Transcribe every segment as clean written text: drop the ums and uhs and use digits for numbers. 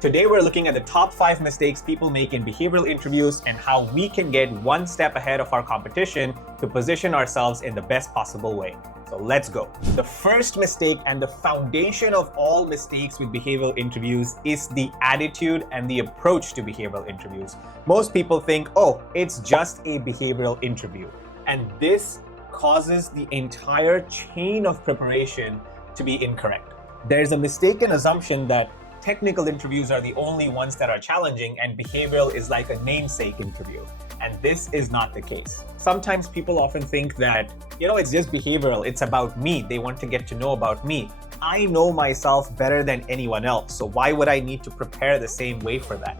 Today we're looking at the top 5 mistakes people make in behavioral interviews and how we can get one step ahead of our competition to position ourselves in the best possible way. So let's go. The first mistake and the foundation of all mistakes with behavioral interviews is the attitude and the approach to behavioral interviews. Most people think, oh, it's just a behavioral interview. And this causes the entire chain of preparation to be incorrect. There's a mistaken assumption that technical interviews are the only ones that are challenging and behavioral is like a namesake interview. And this is not the case. Sometimes people often think that, it's just behavioral. It's about me. They want to get to know about me. I know myself better than anyone else. So why would I need to prepare the same way for that?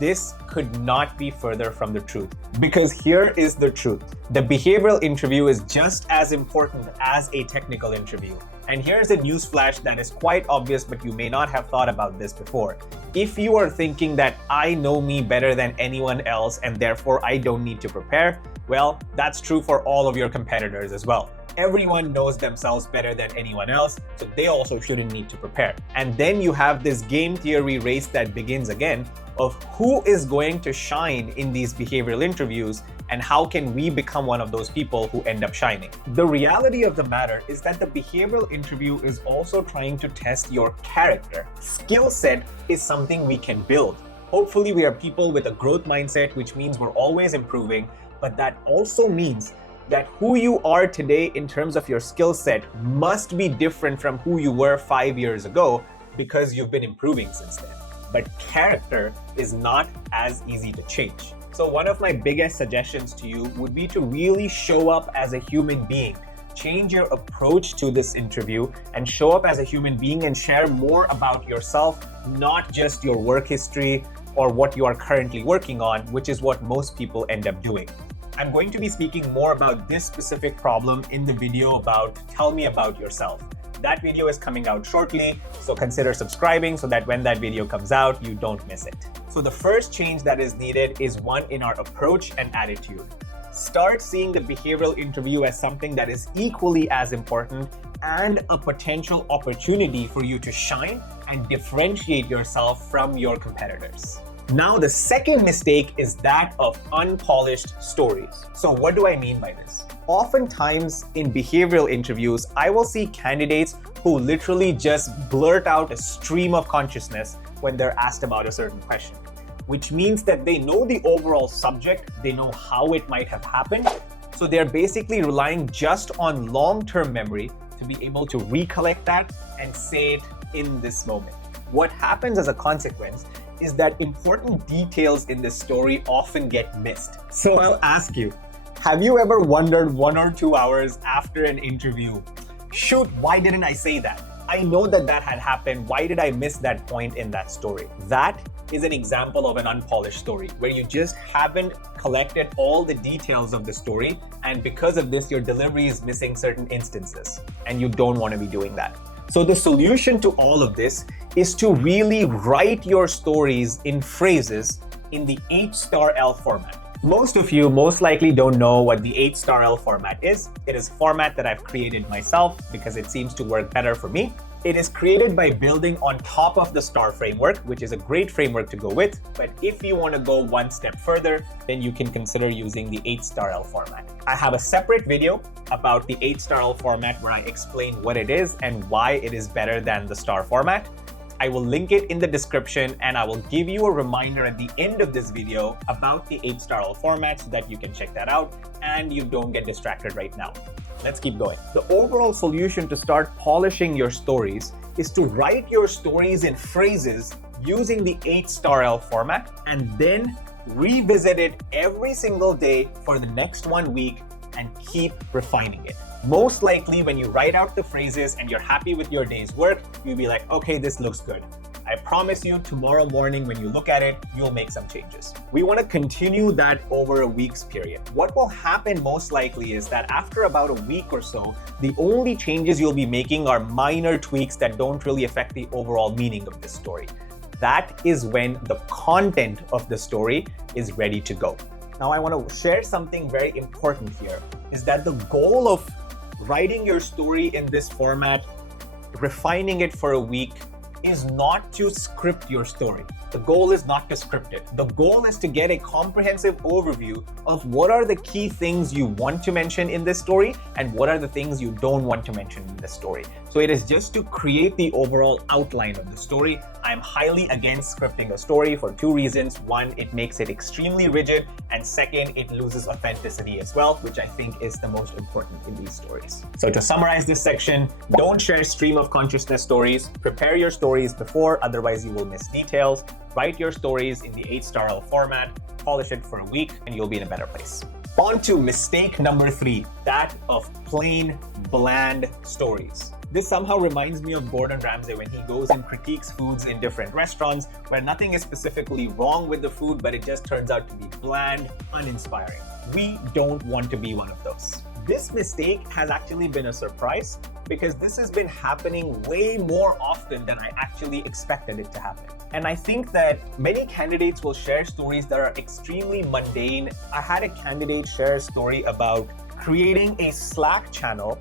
This could not be further from the truth. Because here is the truth. The behavioral interview is just as important as a technical interview. And here's a newsflash that is quite obvious, but you may not have thought about this before. If you are thinking that I know me better than anyone else and therefore I don't need to prepare, well, that's true for all of your competitors as well. Everyone knows themselves better than anyone else, so they also shouldn't need to prepare. And then you have this game theory race that begins again of who is going to shine in these behavioral interviews and how can we become one of those people who end up shining. The reality of the matter is that the behavioral interview is also trying to test your character. Skill set is something we can build. Hopefully we are people with a growth mindset, which means we're always improving, but that also means that who you are today in terms of your skill set must be different from who you were 5 years ago because you've been improving since then. But character is not as easy to change. So one of my biggest suggestions to you would be to really show up as a human being. Change your approach to this interview and show up as a human being and share more about yourself, not just your work history or what you are currently working on, which is what most people end up doing. I'm going to be speaking more about this specific problem in the video about Tell Me About Yourself. That video is coming out shortly, so consider subscribing so that when that video comes out, you don't miss it. So the first change that is needed is one in our approach and attitude. Start seeing the behavioral interview as something that is equally as important and a potential opportunity for you to shine and differentiate yourself from your competitors. Now, the second mistake is that of unpolished stories. So what do I mean by this? Oftentimes in behavioral interviews, I will see candidates who literally just blurt out a stream of consciousness when they're asked about a certain question, which means that they know the overall subject, they know how it might have happened. So they're basically relying just on long-term memory to be able to recollect that and say it in this moment. What happens as a consequence is that important details in this story often get missed. So I'll ask you, have you ever wondered 1 or 2 hours after an interview, shoot, why didn't I say that? I know that had happened. Why did I miss that point in that story? That is an example of an unpolished story where you just haven't collected all the details of the story. And because of this, your delivery is missing certain instances and you don't want to be doing that. So the solution to all of this is to really write your stories in phrases in the H*L format. Most of you most likely don't know what the H*L format is. It is a format that I've created myself because it seems to work better for me. It is created by building on top of the STAR framework, which is a great framework to go with. But if you want to go one step further, then you can consider using the H*L format. I have a separate video about the H*L format where I explain what it is and why it is better than the STAR format. I will link it in the description and I will give you a reminder at the end of this video about the H*L format so that you can check that out and you don't get distracted right now. Let's keep going. The overall solution to start polishing your stories is to write your stories in phrases using the H*L format and then revisit it every single day for the next 1 week and keep refining it. Most likely when you write out the phrases and you're happy with your day's work, you'll be like, okay, this looks good. I promise you tomorrow morning when you look at it, you'll make some changes. We want to continue that over a week's period. What will happen most likely is that after about a week or so, the only changes you'll be making are minor tweaks that don't really affect the overall meaning of the story. That is when the content of the story is ready to go. Now, I want to share something very important here, is that the goal of writing your story in this format, refining it for a week, is not to script your story. The goal is not to script it. The goal is to get a comprehensive overview of what are the key things you want to mention in this story and what are the things you don't want to mention in this story. So it is just to create the overall outline of the story. I'm highly against scripting a story for two reasons. One, it makes it extremely rigid, and second, it loses authenticity as well, which I think is the most important in these stories. So to summarize this section, don't share stream of consciousness stories. Prepare your stories before, otherwise you will miss details. Write your stories in the 8-star format, polish it for a week, and you'll be in a better place. On to mistake number 3, that of plain, bland stories. This somehow reminds me of Gordon Ramsay when he goes and critiques foods in different restaurants where nothing is specifically wrong with the food, but it just turns out to be bland, uninspiring. We don't want to be one of those. This mistake has actually been a surprise because this has been happening way more often than I actually expected it to happen. And I think that many candidates will share stories that are extremely mundane. I had a candidate share a story about creating a Slack channel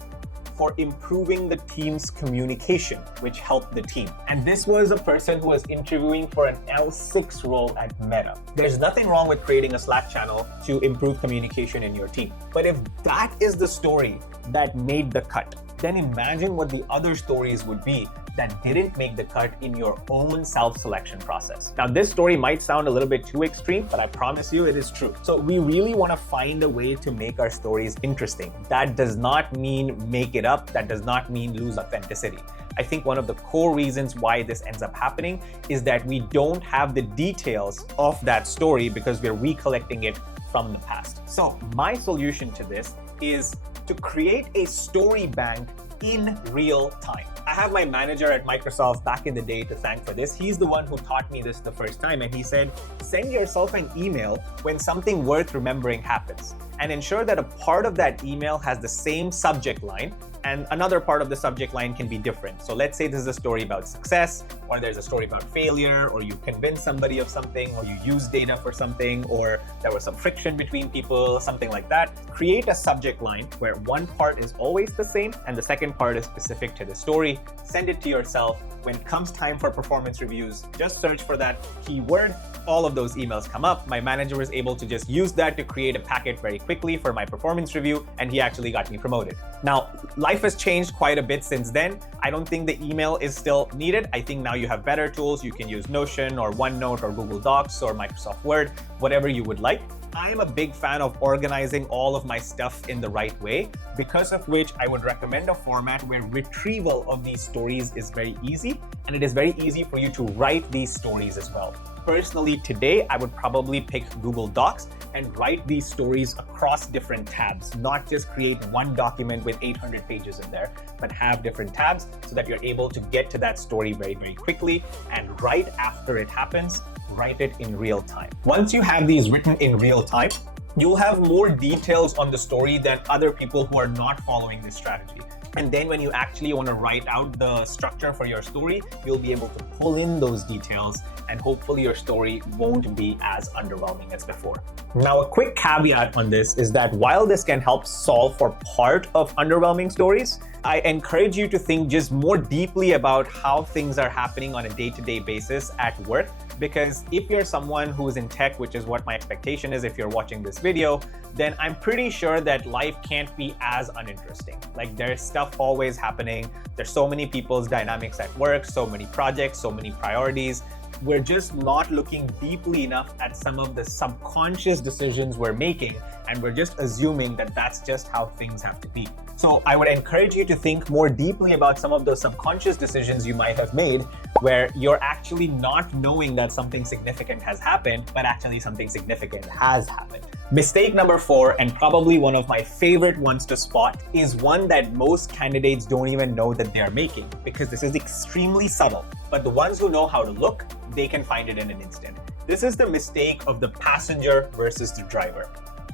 for improving the team's communication, which helped the team. And this was a person who was interviewing for an L6 role at Meta. There's nothing wrong with creating a Slack channel to improve communication in your team. But if that is the story that made the cut, then imagine what the other stories would be that didn't make the cut in your own self-selection process. Now, this story might sound a little bit too extreme, but I promise you it is true. So we really want to find a way to make our stories interesting. That does not mean make it up. That does not mean lose authenticity. I think one of the core reasons why this ends up happening is that we don't have the details of that story because we're recollecting it from the past. So my solution to this is to create a story bank in real time. I have my manager at Microsoft back in the day to thank for this. He's the one who taught me this the first time, and he said, send yourself an email when something worth remembering happens, and ensure that a part of that email has the same subject line and another part of the subject line can be different. So let's say this is a story about success, or there's a story about failure, or you convince somebody of something, or you use data for something, or there was some friction between people, something like that. Create a subject line where one part is always the same and the second part is specific to the story. Send it to yourself. When it comes time for performance reviews, just search for that keyword. All of those emails come up. My manager was able to just use that to create a packet very quickly for my performance review, and he actually got me promoted. Now, life has changed quite a bit since then. I don't think the email is still needed. I think now you have better tools. You can use Notion or OneNote or Google Docs or Microsoft Word, whatever you would like. I'm a big fan of organizing all of my stuff in the right way, because of which I would recommend a format where retrieval of these stories is very easy, and it is very easy for you to write these stories as well. Personally, today, I would probably pick Google Docs and write these stories across different tabs, not just create one document with 800 pages in there, but have different tabs so that you're able to get to that story very, very quickly, and right after it happens, write it in real time. Once you have these written in real time, you'll have more details on the story than other people who are not following this strategy. And then when you actually want to write out the structure for your story, you'll be able to pull in those details, and hopefully your story won't be as underwhelming as before. Now, a quick caveat on this is that while this can help solve for part of underwhelming stories, I encourage you to think just more deeply about how things are happening on a day-to-day basis at work. Because if you're someone who's in tech, which is what my expectation is if you're watching this video, then I'm pretty sure that life can't be as uninteresting. Like, there's stuff always happening. There's so many people's dynamics at work, so many projects, so many priorities. We're just not looking deeply enough at some of the subconscious decisions we're making, and we're just assuming that that's just how things have to be. So I would encourage you to think more deeply about some of those subconscious decisions you might have made, where you're actually not knowing that something significant has happened, but actually something significant has happened. Mistake number 4, and probably one of my favorite ones to spot, is one that most candidates don't even know that they're making, because this is extremely subtle. But the ones who know how to look, they can find it in an instant. This is the mistake of the passenger versus the driver.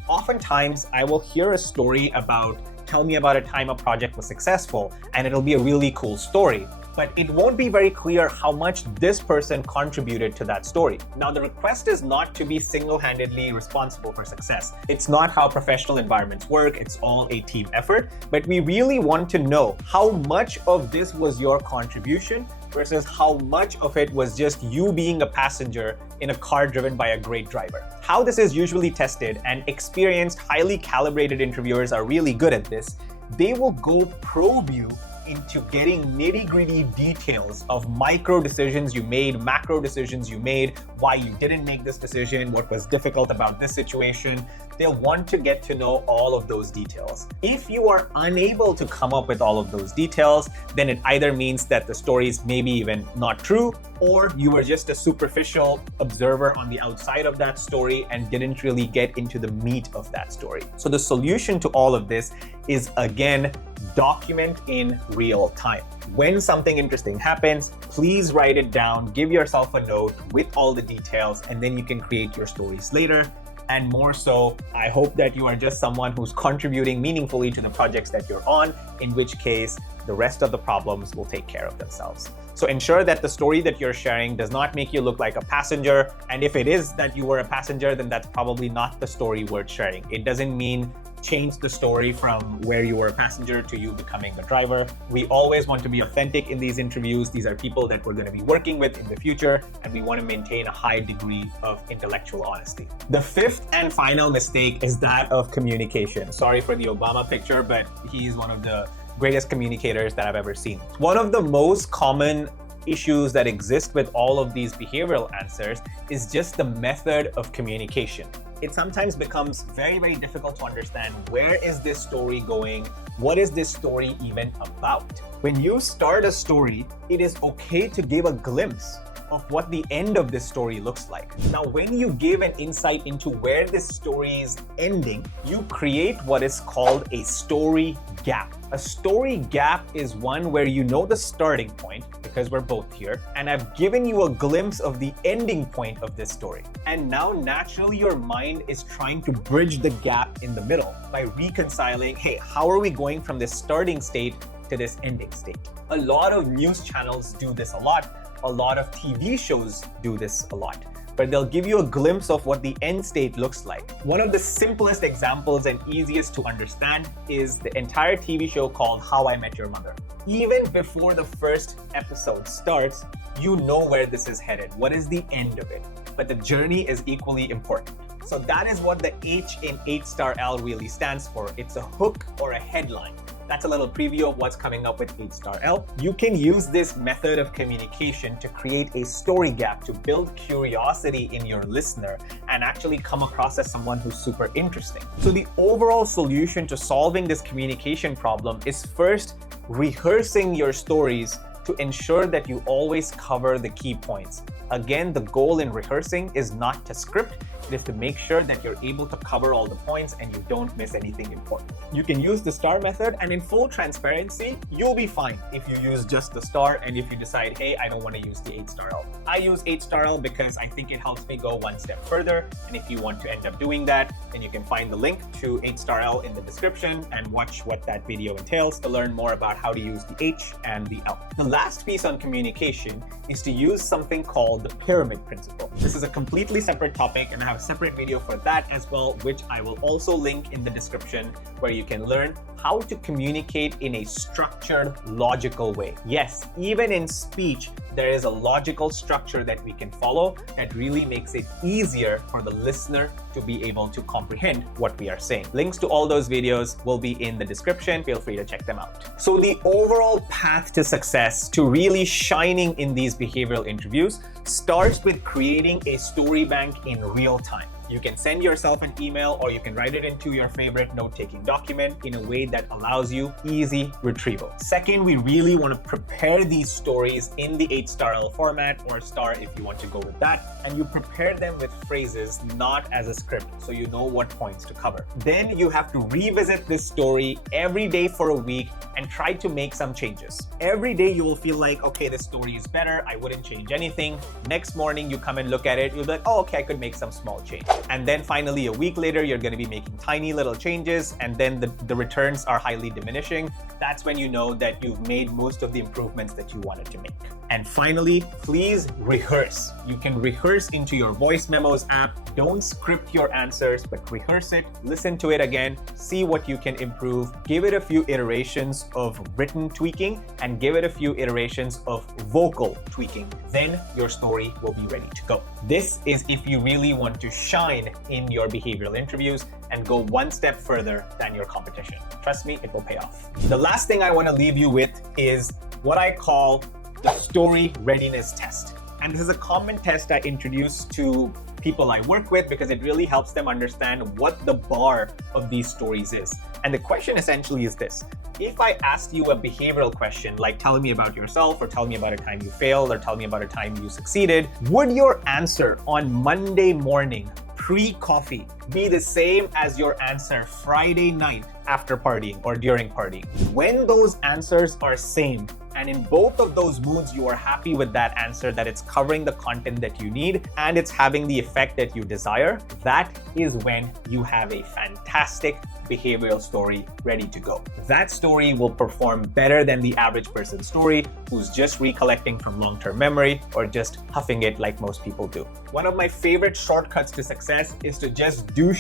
Oftentimes, I will hear a story about, tell me about a time a project was successful, and it'll be a really cool story. But it won't be very clear how much this person contributed to that story. Now, the request is not to be single-handedly responsible for success. It's not how professional environments work. It's all a team effort. But we really want to know how much of this was your contribution versus how much of it was just you being a passenger in a car driven by a great driver. How this is usually tested, and experienced, highly calibrated interviewers are really good at this, they will go probe you into getting nitty-gritty details of micro decisions you made, macro decisions you made, why you didn't make this decision, what was difficult about this situation. They'll want to get to know all of those details. If you are unable to come up with all of those details, then it either means that the story is maybe even not true, or you were just a superficial observer on the outside of that story and didn't really get into the meat of that story. So the solution to all of this is, again, document in real time. When something interesting happens, please write it down, give yourself a note with all the details, and then you can create your stories later. And more so, I hope that you are just someone who's contributing meaningfully to the projects that you're on, in which case the rest of the problems will take care of themselves. So ensure that the story that you're sharing does not make you look like a passenger. And if it is that you were a passenger, then that's probably not the story worth sharing. It doesn't mean change the story from where you were a passenger to you becoming a driver. We always want to be authentic in these interviews. These are people that we're going to be working with in the future, and we want to maintain a high degree of intellectual honesty. The fifth and final mistake is that of communication. Sorry for the Obama picture, but he's one of the greatest communicators that I've ever seen. One of the most common issues that exist with all of these behavioral answers is just the method of communication. It sometimes becomes very, very difficult to understand, where is this story going? What is this story even about? When you start a story, it is okay to give a glimpse of what the end of this story looks like. Now, when you give an insight into where this story is ending, you create what is called a story gap. A story gap is one where you know the starting point, because we're both here, and I've given you a glimpse of the ending point of this story. And now naturally your mind is trying to bridge the gap in the middle by reconciling, hey, how are we going from this starting state to this ending state? A lot of news channels do this a lot. A lot of TV shows do this a lot, but they'll give you a glimpse of what the end state looks like. One of the simplest examples and easiest to understand is the entire TV show called How I Met Your Mother. Even before the first episode starts, you know where this is headed. What is the end of it? But the journey is equally important. So that is what the H in 8*L really stands for. It's a hook or a headline. That's a little preview of what's coming up with 8*L. You can use this method of communication to create a story gap, to build curiosity in your listener and actually come across as someone who's super interesting. So the overall solution to solving this communication problem is first rehearsing your stories to ensure that you always cover the key points. Again, the goal in rehearsing is not to script, it is to make sure that you're able to cover all the points and you don't miss anything important. You can use the STAR method, and in full transparency, you'll be fine if you use just the STAR and if you decide, hey, I don't want to use the 8*L. I use 8*L because I think it helps me go one step further, and if you want to end up doing that, then you can find the link to 8*L in the description and watch what that video entails to learn more about how to use the H and the L. The last piece on communication is to use something called the pyramid principle. This is a completely separate topic, and I have a separate video for that as well, which I will also link in the description, where you can learn how to communicate in a structured, logical way. Yes, even in speech, there is a logical structure that we can follow that really makes it easier for the listener to be able to comprehend what we are saying. Links to all those videos will be in the description. Feel free to check them out. So the overall path to success, to really shining in these behavioral interviews, starts with creating a story bank in real time. You can send yourself an email, or you can write it into your favorite note-taking document in a way that allows you easy retrieval. Second, we really want to prepare these stories in the 8*L format, or STAR if you want to go with that, and you prepare them with phrases, not as a script, so you know what points to cover. Then you have to revisit this story every day for a week and try to make some changes. Every day you will feel like, okay, this story is better, I wouldn't change anything. Next morning you come and look at it, you'll be like, oh, okay, I could make some small change. And then finally, a week later, you're going to be making tiny little changes, and then the returns are highly diminishing. That's when you know that you've made most of the improvements that you wanted to make. And finally, please rehearse. You can rehearse into your voice memos app. Don't script your answers, but rehearse it, listen to it again, see what you can improve, give it a few iterations of written tweaking, and give it a few iterations of vocal tweaking. Then your story will be ready to go. This is if you really want to shine in your behavioral interviews and go one step further than your competition. Trust me, it will pay off. The last thing I want to leave you with is what I call the story readiness test. And this is a common test I introduce to people I work with because it really helps them understand what the bar of these stories is. And the question essentially is this: if I asked you a behavioral question, like tell me about yourself, or tell me about a time you failed, or tell me about a time you succeeded, would your answer on Monday morning pre-coffee be the same as your answer Friday night after partying or during partying? When those answers are same, and in both of those moods you are happy with that answer, that it's covering the content that you need and it's having the effect that you desire, that is when you have a fantastic behavioral story ready to go. That story will perform better than the average person's story who's just recollecting from long-term memory or just huffing it like most people do. One of my favorite shortcuts to success is to just do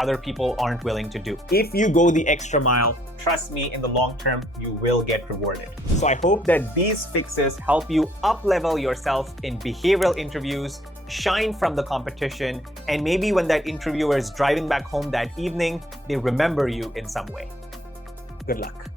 other people aren't willing to do. If you go the extra mile, trust me, in the long term, you will get rewarded. So I hope that these fixes help you up-level yourself in behavioral interviews, shine from the competition, and maybe when that interviewer is driving back home that evening, they remember you in some way. Good luck.